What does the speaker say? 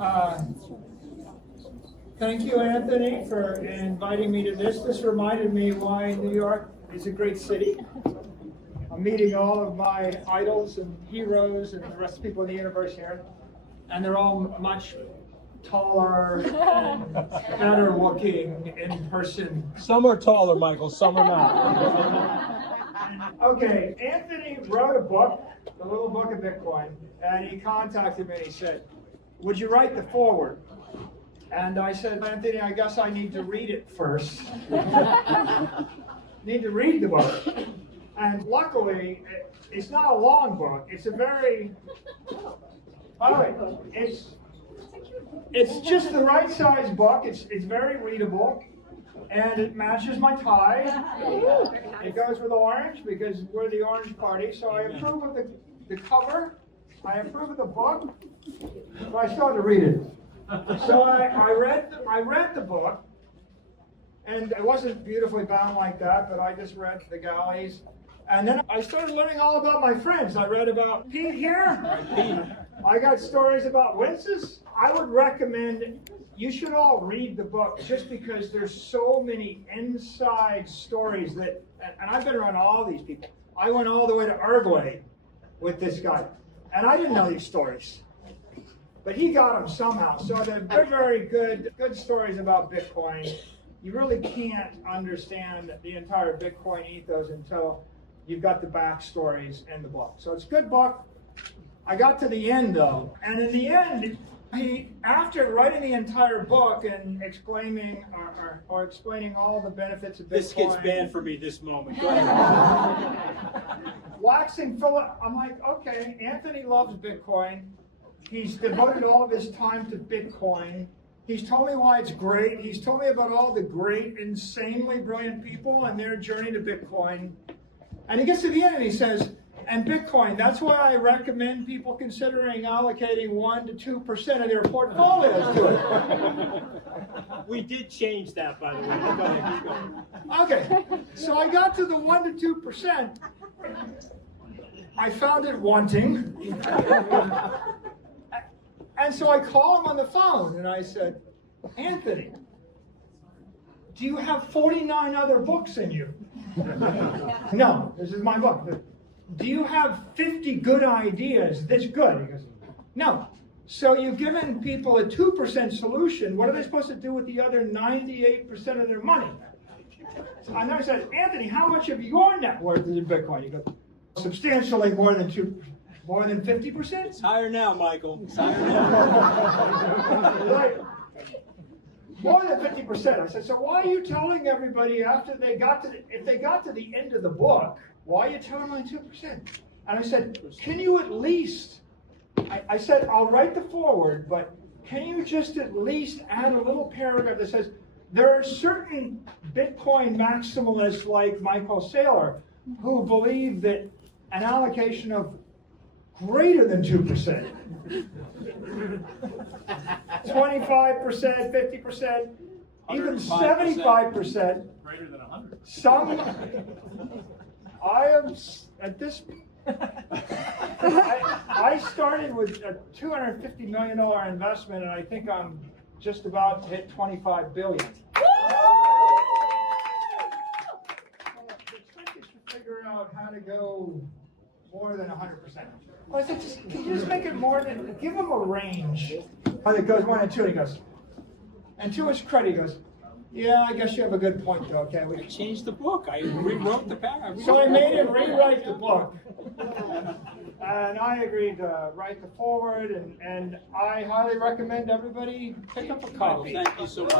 Uh, Thank you, Anthony, for inviting me to this. This reminded me why New York is a great city. I'm meeting all of my idols and heroes and the rest of the people in the universe here. And they're all much taller and better looking in person. Some are taller, Michael, some are not. Okay, Anthony wrote a book, The Little Book of Bitcoin, and he contacted me and he said, would you write the foreword? And I said, Anthony, I guess I need to read it first. Need to read the book. And luckily, it's not a long book. It's a very, by the way, it's just the right size book. It's very readable. And it matches my tie. It goes with orange because we're the orange party. So I approve of the cover. I approve of the book. But I still have to read it. So I read the book, and it wasn't beautifully bound like that, but I just read the galleys. And then I started learning all about my friends. I read about Pete here. I got stories about Wences. I would recommend you should all read the book just because there's so many inside stories that, and I've been around all these people. I went all the way to Uruguay with this guy, and I didn't know these stories. But he got them somehow. So they're very good stories about Bitcoin. You really can't understand the entire Bitcoin ethos until you've got the backstories in the book. So it's a good book. I got to the end though, and in the end, after writing the entire book and explaining or explaining all the benefits of Bitcoin. This gets banned for me this moment. Go ahead. Waxing Philip, I'm like, okay, Anthony loves Bitcoin. He's devoted all of his time to Bitcoin. He's told me why it's great. He's told me about all the great, insanely brilliant people and their journey to Bitcoin. And he gets to the end and he says, and Bitcoin, that's why I recommend people considering allocating 1 to 2% of their portfolios to it. We did change that, by the way. Go ahead, keep going. Okay, so I got to the 1 to 2%. I found it wanting. And so I call him on the phone and I said, Anthony, do you have 49 other books in you? No, this is my book. Do you have 50 good ideas this good? He goes, no. So you've given people a 2% solution. What are they supposed to do with the other 98% of their money? So I said, Anthony, how much of your net worth is in Bitcoin? He goes, substantially more than 50%? It's higher now, Michael. It's higher now. Right. More than 50%. I said, so why are you telling everybody after if they got to the end of the book, why are you telling them only 2%? And I said, can you at least, I said, I'll write the foreword, but can you just at least add a little paragraph that says, there are certain Bitcoin maximalists like Michael Saylor who believe that an allocation of greater than 2%, 25%, 50%, even 75%. Greater than 100. Some, I am at this. I started with a $250 million investment, and I think I'm just about to hit $25 billion. The trick is to figure out how to go more than 100%. Well, I said, can you just make it more than, give him a range. And it goes 1 and 2, and he goes, and to his credit, he goes, yeah, I guess you have a good point, though. Okay, I changed the book. I rewrote the paragraph. So I made him rewrite the book. And I agreed to write the foreword, and I highly recommend everybody pick up a copy. Thank you so much.